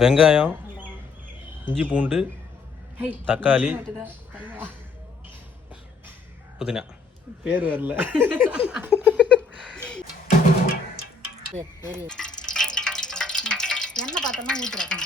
வெங்காயம் இஞ்சி பூண்டு தக்காளி புதினா. பேர் வரல. எண்ணெய் பார்த்தோம்னா ஊற்றுறேன்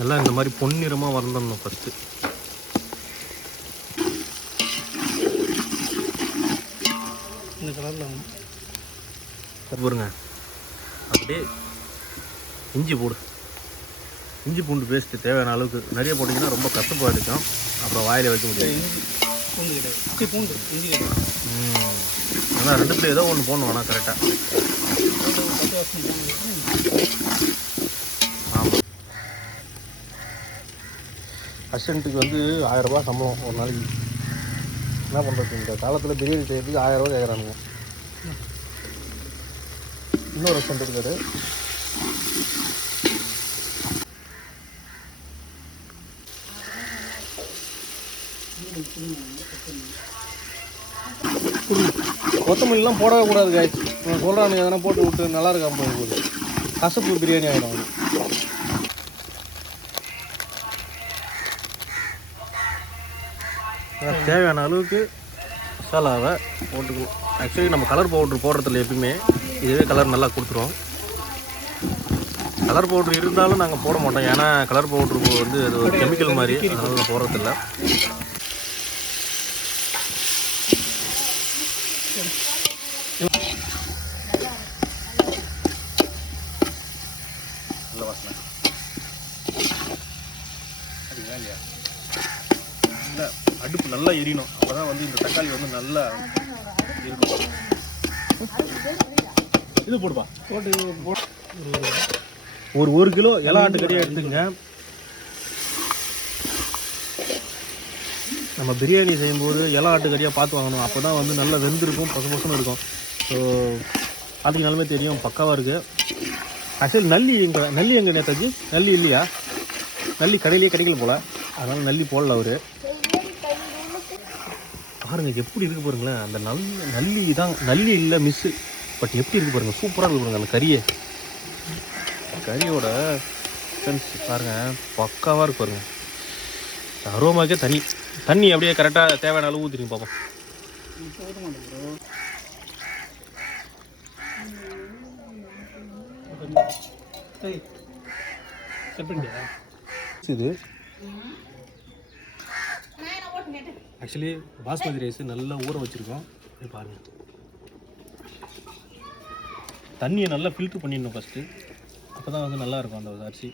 எல்லாம் இந்த மாதிரி பொன்னிறமாக வளர்ந்துடணும் ஃபஸ்ட்டு இந்த கலரில் பாருங்க. அப்படியே இஞ்சி போடு. இஞ்சி பூண்டு பேஸ்ட்டு தேவையான அளவுக்கு நிறைய போட்டிங்கன்னா ரொம்ப கசப்பாக இருக்கும். அப்புறம் வாயில் வைக்க முடியாது. இஞ்சி பூண்டு கிடையாது. பூண்டு இஞ்சி கிடையாது. ம். ஆனால் ரெண்டுத்துல ஏதோ ஒன்று போடணும் ஆனால் கரெக்டாக ஆமாம் அசிஸ்டண்ட்டுக்கு வந்து ஆயிரரூபா சம்பளம் ஒரு நாளைக்கு. என்ன பண்ணுறது இந்த காலத்தில் பிரியாணி செய்யறதுக்கு ஆயிரரூபா கேட்குறானுங்க இன்னொரு அசிஸ்டண்ட் இருக்காரு. கொத்தமல்லிலாம் போடவே கூடாது காய் நான் சொல்கிறானுங்க எதனா போட்டு விட்டு நல்லா இருக்காம போகுது கசப்பு பிரியாணி ஆகிடும் அது. தேவையான அளவுக்கு மசாலாவை போட்டுக்கணும். ஆக்சுவலி நம்ம கலர் பவுட்ரு போடுறதில்ல எப்பயுமே இதுவே கலர் நல்லா கொடுத்துரும். கலர் பவுட்ரு இருந்தாலும் நாங்கள் போட மாட்டோம். ஏன்னா கலர் பவுட்ரு வந்து அது ஒரு கெமிக்கல் மாதிரி. அதனால நான் போடுறதில்ல. அடுப்பு நல்லா எரியணும். அப்போ தான் வந்து இந்த தக்காளி வந்து நல்லா இருக்கும். இது போடுப்பா. போட்டு போட்டு. ஒரு ஒரு கிலோ இலை ஆட்டு கறியாக எடுத்துங்க. நம்ம பிரியாணி செய்யும்போது இலை ஆட்டு கறியாக பார்த்து வாங்கணும். அப்போ தான் வந்து நல்லா வெந்திருக்கும் பசு பசுன்னு இருக்கும். ஸோ அதுக்கு நிலமே தெரியும் பக்காவாக இருக்குது ஆக்சுவலி நல்லி எங்கே நல்லி எங்கே நேதாஜி? நல்லி இல்லையா? நல்லி கடையிலேயே கிடைக்கல போல். அதனால் நல்லி போடல அவர். பாருங்கள் எப்படி இருக்கு பாருங்களேன். அந்த நல் நல்லி தான் நல்லி இல்லை மிஸ்ஸு பட் எப்படி இருக்கு பாருங்கள் சூப்பராக இருக்குது பாருங்கள் அந்த கறியை. கறியோட ஃப்ரெண்ட்ஸ் பாருங்க பக்காவாக இருக்கு பாருங்க. அரோமாக்கே தண்ணி தண்ணி அப்படியே கரெக்டாக தேவையான அளவு ஊற்றிங்க பார்ப்போம் இது ஆக்சுவலி பாஸ்மதி ரைஸ் நல்லா ஊற வச்சுருக்கோம். பாருங்கள் பாருங்க. தண்ணியை நல்லா ஃபில்ட்ரு பண்ணிடணும் ஃபஸ்ட்டு அப்போ தான் வந்து நல்லா இருக்கும் அந்த அரிசி.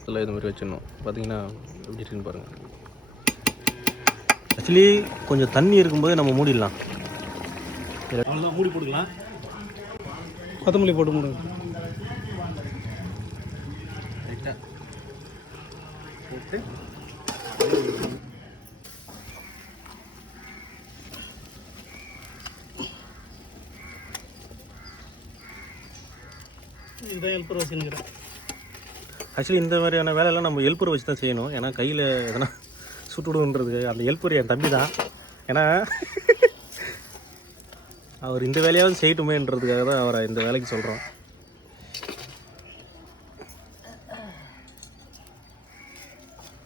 இதெல்லாம் இது மாதிரி வச்சிடணும். பார்த்தீங்கன்னா எப்படி இருக்குன்னு பாருங்கள் ஆக்சுவலி கொஞ்சம் தண்ணி இருக்கும்போது நம்ம மூடிடலாம். அவ்வளோதான் மூடி போட்டுக்கலாம். கொத்தமல்லி போட்டு மூடு. ரைட்டாக போட்டு இதுதான் ஹெல்ப்பர் வச்சுருக்கிறேன் ஆக்சுவலி இந்த மாதிரியான வேலையெல்லாம் நம்ம ஹெல்ப்பர் வச்சு தான் செய்யணும். ஏன்னா கையில் எதனா சுட்டு விடுன்றதுக்கு அந்த ஹெல்ப்பர் என் தம்பி தான். ஏன்னா அவர் இந்த வேலையாவது செய்யட்டுமேன்றதுக்காக தான் அவரை இந்த வேலைக்கு சொல்கிறோம்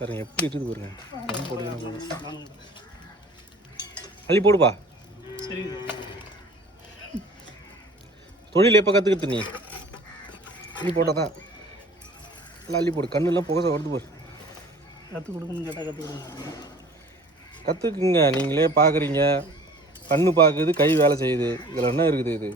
பாருங்க எப்படி இருக்குது பாருங்க. அள்ளி போடுப்பா. சரி தொழில் எப்போ கற்றுக்கிட்டு நீ? அள்ளி போட்டால் தான். எல்லாம் அள்ளி போடு. கண்ணுலாம் புகசை வருது பாரு. கற்றுக் கொடுக்கணும்னு கேட்டால் கற்றுக் கொடுங்க கற்றுக்குங்க. நீங்களே பார்க்குறீங்க. கண்ணு பார்க்குது கை வேலை செய்யுது. இதில் என்ன இருக்குது இது?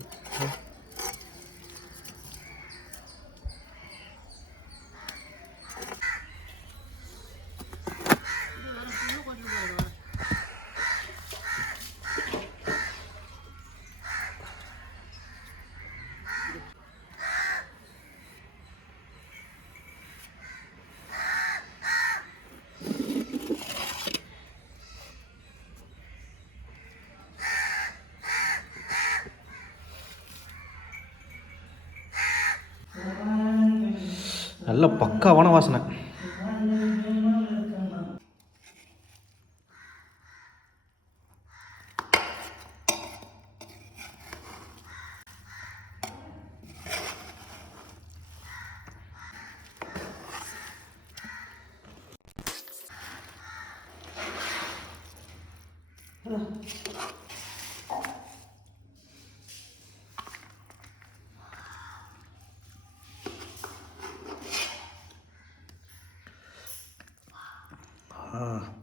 நல்ல பக்காவான வாசனை. Uh,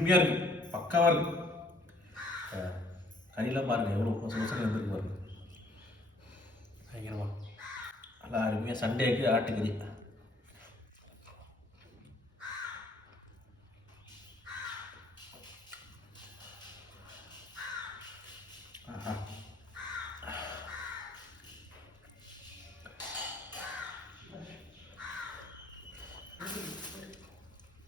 அருமையாக இருக்கு. பக்காவாக இருக்கு. அஹ், கறியெல்லாம் பாருங்கள் எவ்வளோ மோசம் மோசம் இருந்திருக்கு பாருங்க. பயங்கரமா. நல்லா அருமையாக சண்டேக்கு ஆட்டுக்கறி